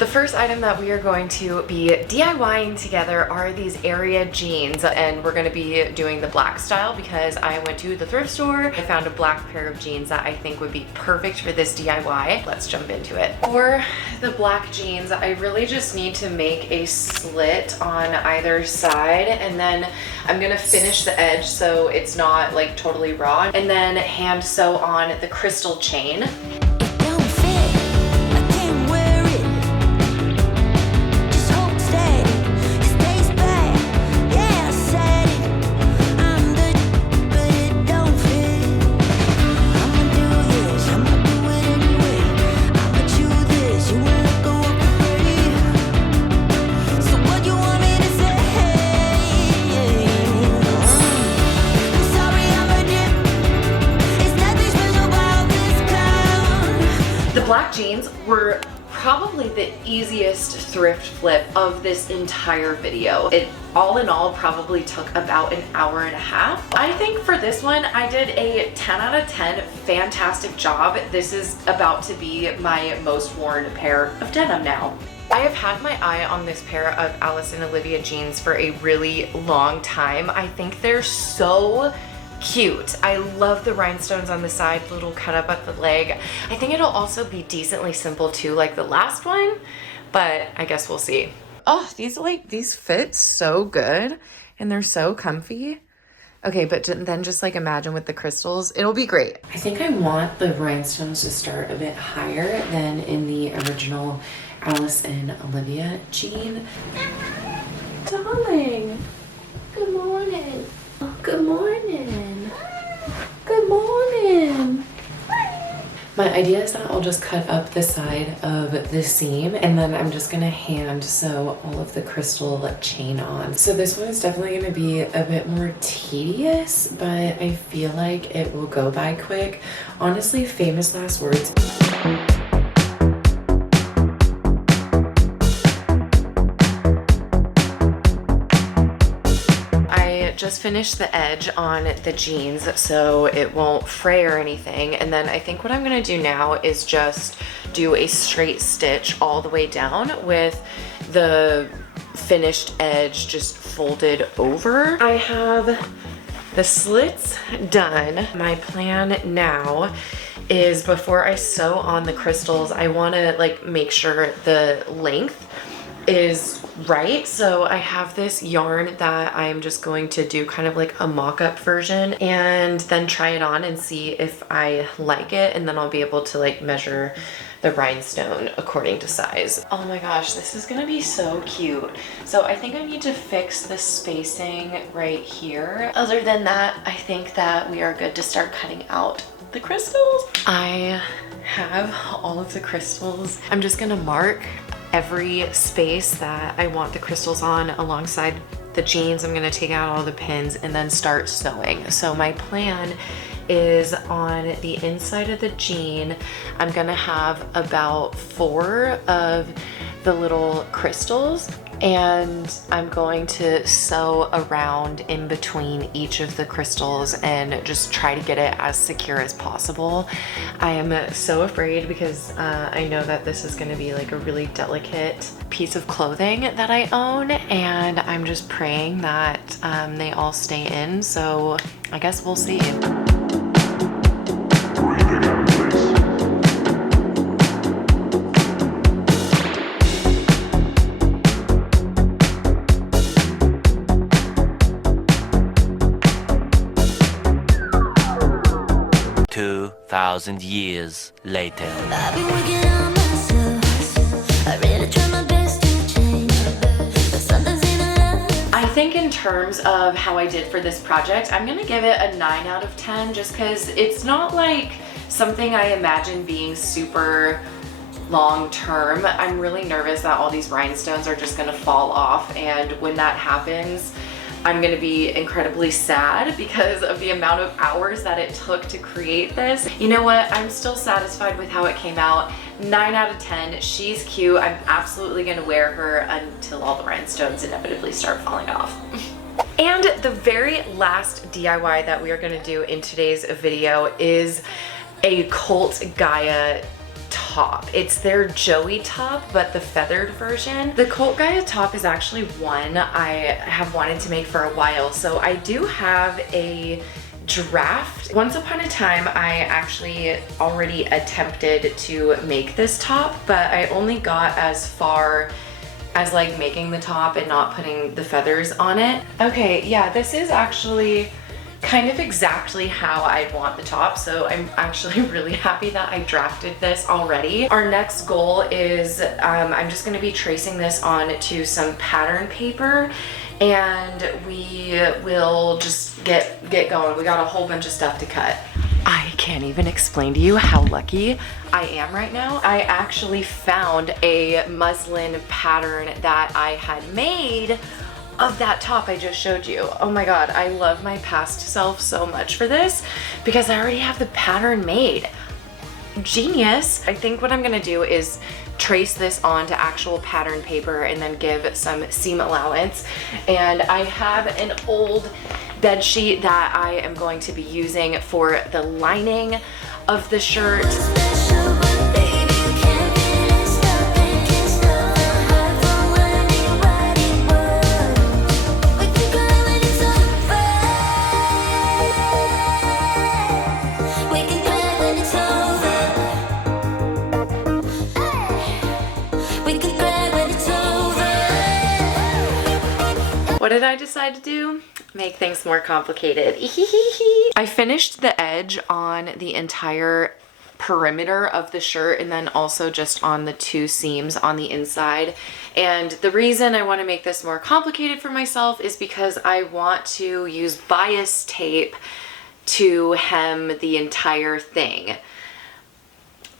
The first item that we are going to be DIYing together are these area jeans, and we're going to be doing the black style because I went to the thrift store. I found a black pair of jeans that I think would be perfect for this DIY. Let's jump into it. For the black jeans, I really just need to make a slit on either side, and then I'm going to finish the edge so it's not like totally raw, and then hand sew on the crystal chain. Black jeans were probably the easiest thrift flip of this entire video. It all in all probably took about an hour and a half. I think for this one I did a 10 out of 10 fantastic job. This is about to be my most worn pair of denim now. I have had my eye on this pair of Alice and Olivia jeans for a really long time. I think they're so cute. I love the rhinestones on the side, little cut up at the leg. I think it'll also be decently simple too, like the last one, but I guess we'll see. Oh, these fit so good and they're so comfy. Okay, but then just like imagine with the crystals, it'll be great. I think I want the rhinestones to start a bit higher than in the original Alice and Olivia jean. Darling, good morning. Good morning. Good morning. My idea is that I'll just cut up the side of the seam and then I'm just gonna hand sew all of the crystal chain on. So this one is definitely gonna be a bit more tedious, but I feel like it will go by quick. Honestly, famous last words. Just finished the edge on the jeans so it won't fray or anything, and then I think what I'm gonna do now is just do a straight stitch all the way down with the finished edge just folded over. I have the slits done. My plan now is before I sew on the crystals, I want to like make sure the length is right. So I have this yarn that I'm just going to do kind of like a mock-up version and then try it on and see if I like it, and then I'll be able to like measure the rhinestone according to size. Oh my gosh, this is gonna be so cute. So I think I need to fix the spacing right here. Other than that, I think that we are good to start cutting out the crystals. I have all of the crystals. I'm just gonna mark every space that I want the crystals on alongside the jeans. I'm gonna take out all the pins and then start sewing. So my plan is on the inside of the jean, I'm gonna have about 4 of the little crystals, and I'm going to sew around in between each of the crystals and just try to get it as secure as possible. I am so afraid because I know that this is going to be like a really delicate piece of clothing that I own, and I'm just praying that they all stay in, so I guess we'll see. 2,000 years later. I've been working on myself. I really try my best to change, but something's in love. I think in terms of how I did for this project, I'm gonna give it a 9 out of 10 just because it's not like something I imagine being super long term. I'm really nervous that all these rhinestones are just gonna fall off, and when that happens, I'm gonna be incredibly sad because of the amount of hours that it took to create this. You know what? I'm still satisfied with how it came out. 9 out of 10. She's cute. I'm absolutely gonna wear her until all the rhinestones inevitably start falling off. And the very last DIY that we are gonna do in today's video is a Colt Gaia top top. It's their Joey top, but the feathered version. The Cult Gaia top is actually one I have wanted to make for a while. So I do have a draft. Once upon a time, I actually already attempted to make this top, but I only got as far as like making the top and not putting the feathers on it. Okay, yeah, this is actually kind of exactly how I want the top, so I'm actually really happy that I drafted this already. Our next goal is I'm just going to be tracing this onto some pattern paper, and we will just get going. We got a whole bunch of stuff to cut. I can't even explain to you how lucky I am right now. I actually found a muslin pattern that I had made of that top I just showed you. Oh my god, I love my past self so much for this because I already have the pattern made. Genius. I think what I'm gonna do is trace this onto actual pattern paper and then give some seam allowance. And I have an old bed sheet that I am going to be using for the lining of the shirt. What did I decide to do? Make things more complicated. I finished the edge on the entire perimeter of the shirt and then also just on the two seams on the inside. And the reason I want to make this more complicated for myself is because I want to use bias tape to hem the entire thing,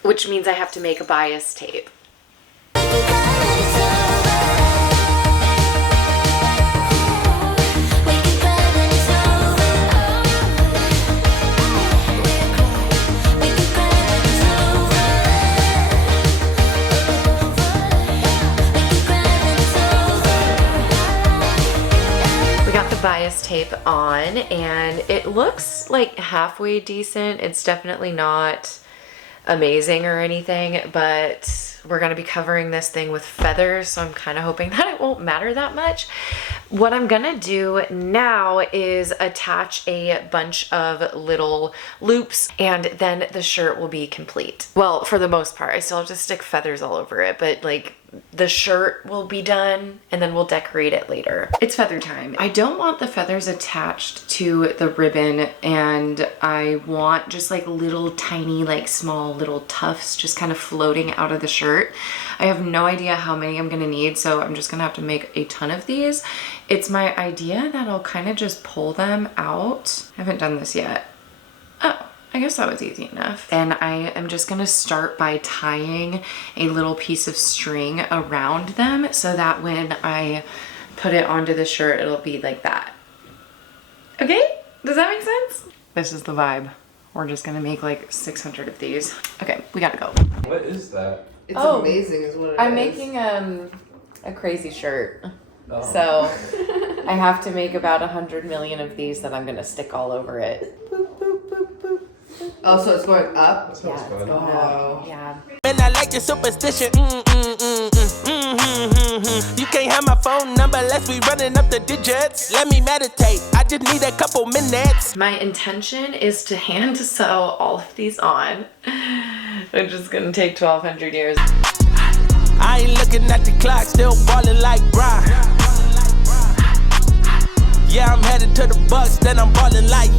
which means I have to make a bias tape. Bias tape on and it looks like halfway decent. It's definitely not amazing or anything, but we're going to be covering this thing with feathers, so I'm kind of hoping that it won't matter that much. What I'm gonna do now is attach a bunch of little loops and then the shirt will be complete. Well, for the most part. I still have to stick feathers all over it, but like the shirt will be done and then we'll decorate it later. It's feather time. I don't want the feathers attached to the ribbon, and I want just like little tiny, like small little tufts just kind of floating out of the shirt. I have no idea how many I'm gonna need, so I'm just gonna have to make a ton of these. It's my idea that I'll kind of just pull them out. I haven't done this yet. Oh, I guess that was easy enough. And I am just gonna start by tying a little piece of string around them so that when I put it onto the shirt, it'll be like that. Okay, does that make sense? This is the vibe. We're just gonna make like 600 of these. Okay, we gotta go. What is that? It's amazing is what it is. I'm making a crazy shirt. Oh. So I have to make about 100 million of these that I'm gonna stick all over it. Boop, boop, boop, boop. Oh, so it's going up? That sounds fun. Oh. Yeah. Man, I like your superstition. You can't have my phone number unless we running up the digits. Let me meditate. I just need a couple minutes. My intention is to hand sew all of these on, which is gonna take 1,200 years. I ain't looking at the clock, still ballin' like Bra. Yeah, I'm headed to the Bucks, then I'm ballin' like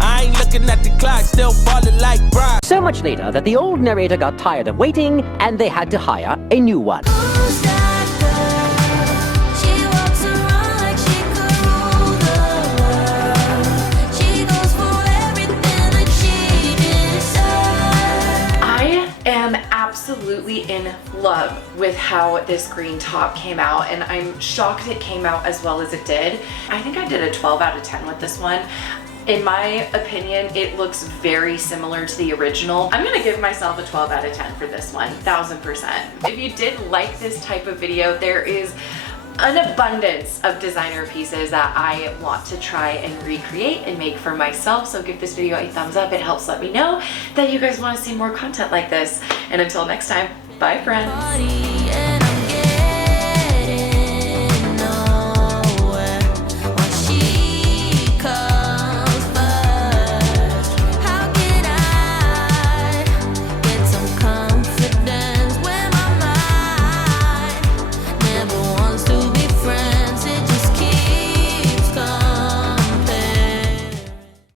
I ain't looking at the clock, still ballin' like Bra. So much later that the old narrator got tired of waiting and they had to hire a new one. Who's that girl? She walks around like she could rule the world. She goes for everything that she deserves. I am absolutely in love with how this green top came out, and I'm shocked it came out as well as it did. I think I did a 12 out of 10 with this one. In my opinion, it looks very similar to the original. I'm gonna give myself a 12 out of 10 for this one, 1000%. If you did like this type of video, there is an abundance of designer pieces that I want to try and recreate and make for myself. So give this video a thumbs up. It helps let me know that you guys want to see more content like this. And until next time, bye friends. Party